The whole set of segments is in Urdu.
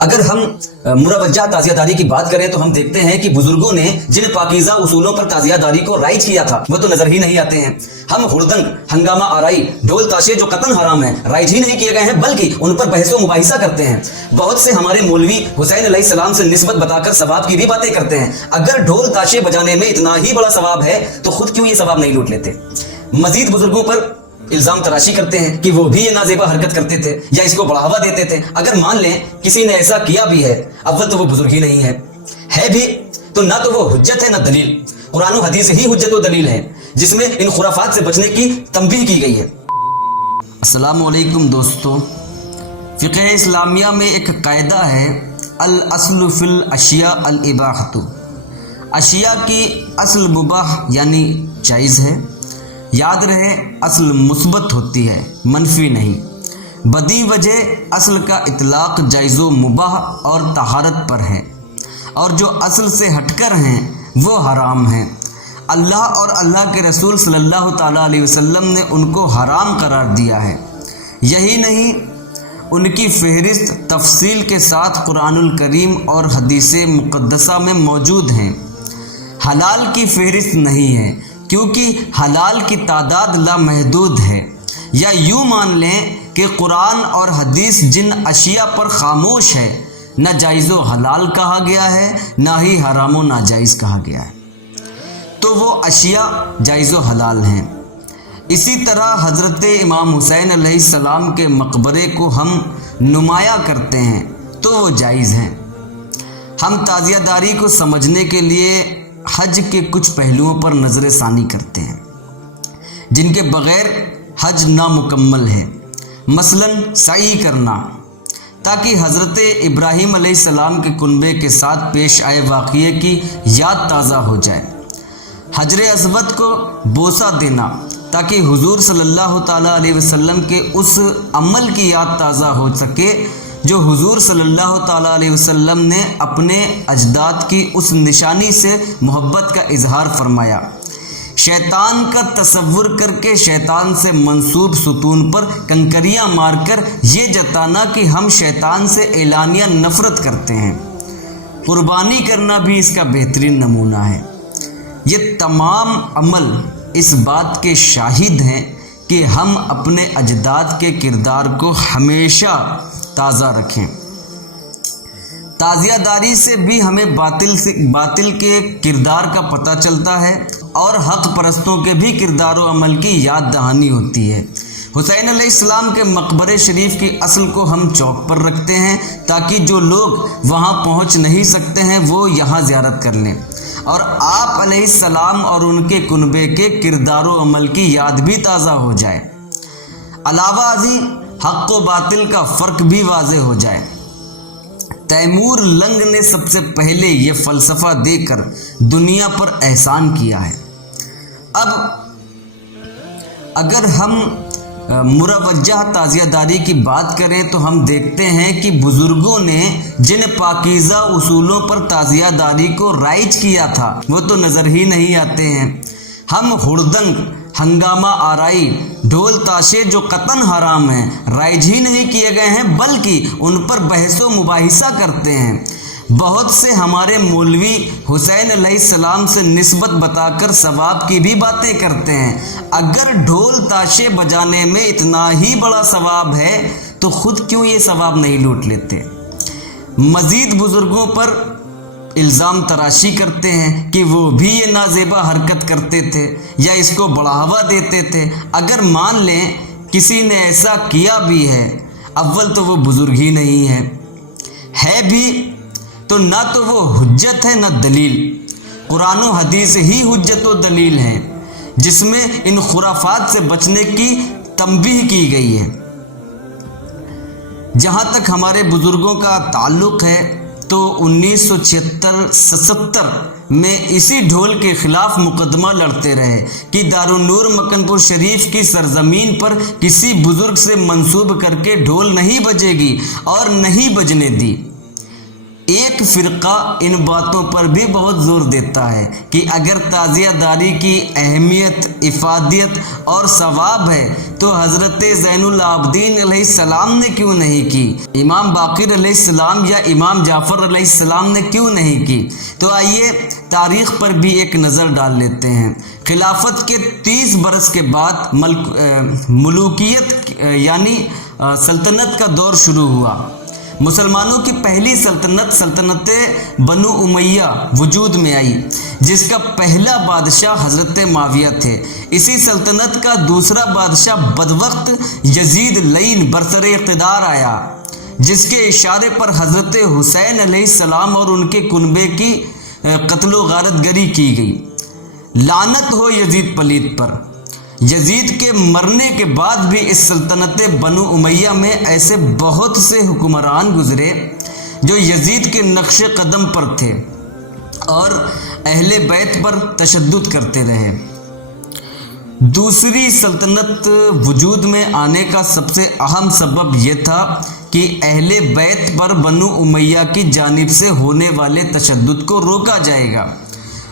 اگر ہم مروجہ تعزیہ داری کی بات کریں تو ہم دیکھتے ہیں کہ بزرگوں نے جن پاکیزہ اصولوں پر تعزیہ داری کو رائج کیا تھا وہ تو نظر ہی نہیں آتے ہیں۔ ہم ہڑدنگ، ہنگامہ آرائی، ڈھول تاشے جو قطعاً حرام ہیں رائج ہی نہیں کیے گئے ہیں بلکہ ان پر بحث و مباحثہ کرتے ہیں۔ بہت سے ہمارے مولوی حسین علیہ السلام سے نسبت بتا کر ثواب کی بھی باتیں کرتے ہیں۔ اگر ڈھول تاشے بجانے میں اتنا ہی بڑا ثواب ہے تو خود کیوں یہ ثواب نہیں لوٹ لیتے؟ مزید بزرگوں پر الزام تراشی کرتے ہیں کہ وہ بھی یہ نازیبا حرکت کرتے تھے یا اس کو بڑھاوا دیتے تھے۔ اگر مان لیں کسی نے ایسا کیا بھی ہے، اول تو وہ بزرگ ہی نہیں ہے بھی تو نہ تو وہ حجت ہے نہ دلیل۔ قرآن و حدیث ہی حجت و دلیل ہے جس میں ان خرافات سے بچنے کی تنبیہ کی گئی ہے۔ السلام علیکم دوستو، فقہ اسلامیہ میں ایک قاعدہ ہے الاصل فی الاشیاء الاباحۃ، اشیاء کی اصل مباح یعنی جائز ہے۔ یاد رہے اصل مثبت ہوتی ہے، منفی نہیں۔ بدی وجہ اصل کا اطلاق جائز و مباح اور طہارت پر ہے، اور جو اصل سے ہٹ کر ہیں وہ حرام ہیں۔ اللہ اور اللہ کے رسول صلی اللہ تعالیٰ علیہ وسلم نے ان کو حرام قرار دیا ہے۔ یہی نہیں، ان کی فہرست تفصیل کے ساتھ قرآن الکریم اور حدیث مقدسہ میں موجود ہیں۔ حلال کی فہرست نہیں ہے کیونکہ حلال کی تعداد لامحدود ہے۔ یا یوں مان لیں کہ قرآن اور حدیث جن اشیاء پر خاموش ہے، نہ جائز و حلال کہا گیا ہے نہ ہی حرام و ناجائز کہا گیا ہے، تو وہ اشیاء جائز و حلال ہیں۔ اسی طرح حضرت امام حسین علیہ السلام کے مقبرے کو ہم نمایاں کرتے ہیں تو وہ جائز ہیں۔ ہم تعزیہ داری کو سمجھنے کے لیے حج کے کچھ پہلوؤں پر نظر ثانی کرتے ہیں جن کے بغیر حج نامکمل ہے۔ مثلا سعی کرنا، تاکہ حضرت ابراہیم علیہ السلام کے کنبے کے ساتھ پیش آئے واقعے کی یاد تازہ ہو جائے۔ حجر اسود کو بوسہ دینا، تاکہ حضور صلی اللہ تعالیٰ علیہ وسلم کے اس عمل کی یاد تازہ ہو سکے جو حضور صلی اللہ تعالیٰ علیہ وسلم نے اپنے اجداد کی اس نشانی سے محبت کا اظہار فرمایا۔ شیطان کا تصور کر کے شیطان سے منسوب ستون پر کنکریاں مار کر یہ جتانا کہ ہم شیطان سے اعلانیہ نفرت کرتے ہیں۔ قربانی کرنا بھی اس کا بہترین نمونہ ہے۔ یہ تمام عمل اس بات کے شاہد ہیں کہ ہم اپنے اجداد کے کردار کو ہمیشہ تازہ رکھیں۔ تعزیہ داری سے بھی ہمیں باطل کے کردار کا پتہ چلتا ہے اور حق پرستوں کے بھی کردار و عمل کی یاد دہانی ہوتی ہے۔ حسین علیہ السلام کے مقبرے شریف کی اصل کو ہم چوک پر رکھتے ہیں تاکہ جو لوگ وہاں پہنچ نہیں سکتے ہیں وہ یہاں زیارت کر لیں، اور آپ علیہ السلام اور ان کے کنبے کے کردار و عمل کی یاد بھی تازہ ہو جائے۔ علاوہ ازیں حق و باطل کا فرق بھی واضح ہو جائے۔ تیمور لنگ نے سب سے پہلے یہ فلسفہ دے کر دنیا پر احسان کیا ہے۔ اب اگر ہم مروجہ تعزیہ داری کی بات کریں تو ہم دیکھتے ہیں کہ بزرگوں نے جن پاکیزہ اصولوں پر تعزیہ داری کو رائج کیا تھا وہ تو نظر ہی نہیں آتے ہیں۔ ہم ہڑدنگ، ہنگامہ آرائی، ڈھول تاشے جو قطعاً حرام ہیں رائج ہی نہیں کیے گئے ہیں بلکہ ان پر بحث و مباحثہ کرتے ہیں۔ بہت سے ہمارے مولوی حسین علیہ السلام سے نسبت بتا کر ثواب کی بھی باتیں کرتے ہیں۔ اگر ڈھول تاشے بجانے میں اتنا ہی بڑا ثواب ہے تو خود کیوں یہ ثواب نہیں لوٹ لیتے؟ مزید بزرگوں پر الزام تراشی کرتے ہیں کہ وہ بھی یہ نازیبا حرکت کرتے تھے یا اس کو بڑھاوا دیتے تھے۔ اگر مان لیں کسی نے ایسا کیا بھی ہے، اول تو وہ بزرگ ہی نہیں ہے بھی تو نہ تو وہ حجت ہے نہ دلیل۔ قرآن و حدیث ہی حجت و دلیل ہے جس میں ان خرافات سے بچنے کی تنبیہ کی گئی ہے۔ جہاں تک ہمارے بزرگوں کا تعلق ہے تو 1976-77 میں اسی ڈھول کے خلاف مقدمہ لڑتے رہے کہ دارالنور مکن پور شریف کی سرزمین پر کسی بزرگ سے منسوب کر کے ڈھول نہیں بجے گی اور نہیں بجنے دی۔ ایک فرقہ ان باتوں پر بھی بہت زور دیتا ہے کہ اگر تعزیہ داری کی اہمیت، افادیت اور ثواب ہے تو حضرت زین العابدین علیہ السلام نے کیوں نہیں کی، امام باقر علیہ السلام یا امام جعفر علیہ السلام نے کیوں نہیں کی؟ تو آئیے تاریخ پر بھی ایک نظر ڈال لیتے ہیں۔ خلافت کے 30 برس کے بعد ملوکیت یعنی سلطنت کا دور شروع ہوا۔ مسلمانوں کی پہلی سلطنت بنو امیہ وجود میں آئی، جس کا پہلا بادشاہ حضرت معاویہ تھے۔ اسی سلطنت کا دوسرا بادشاہ بدوقت یزید لعین برسر اقتدار آیا، جس کے اشارے پر حضرت حسین علیہ السلام اور ان کے کنبے کی قتل و غارت گری کی گئی۔ لعنت ہو یزید پلید پر۔ یزید کے مرنے کے بعد بھی اس سلطنت بنو امیہ میں ایسے بہت سے حکمران گزرے جو یزید کے نقش قدم پر تھے اور اہل بیت پر تشدد کرتے رہے۔ دوسری سلطنت وجود میں آنے کا سب سے اہم سبب یہ تھا کہ اہل بیت پر بنو امیہ کی جانب سے ہونے والے تشدد کو روکا جائے گا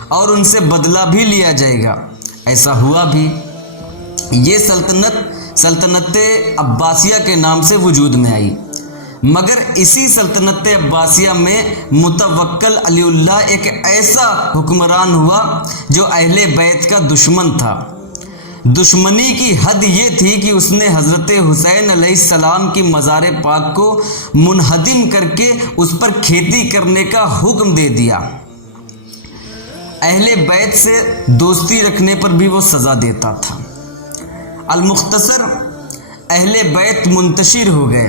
اور ان سے بدلہ بھی لیا جائے گا۔ ایسا ہوا بھی۔ یہ سلطنت عباسیہ کے نام سے وجود میں آئی، مگر اسی سلطنت عباسیہ میں متوکل علی اللہ ایک ایسا حکمران ہوا جو اہل بیت کا دشمن تھا۔ دشمنی کی حد یہ تھی کہ اس نے حضرت حسین علیہ السلام کی مزار پاک کو منہدم کر کے اس پر کھیتی کرنے کا حکم دے دیا۔ اہل بیت سے دوستی رکھنے پر بھی وہ سزا دیتا تھا۔ المختصر اہل بیت منتشر ہو گئے۔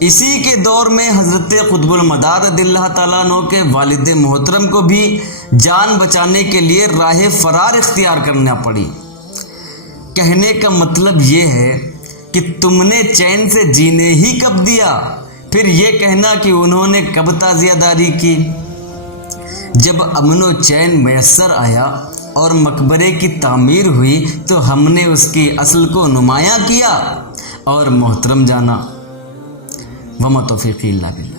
اسی کے دور میں حضرت قطب المدار رضی اللہ تعالیٰ عنہ کے والد محترم کو بھی جان بچانے کے لیے راہ فرار اختیار کرنا پڑی۔ کہنے کا مطلب یہ ہے کہ تم نے چین سے جینے ہی کب دیا، پھر یہ کہنا کہ انہوں نے کب تعزیہ داری کی؟ جب امن و چین میسر آیا اور مقبرے کی تعمیر ہوئی تو ہم نے اس کی اصل کو نمایاں کیا اور محترم جانا۔ وما توفیقی الا باللہ۔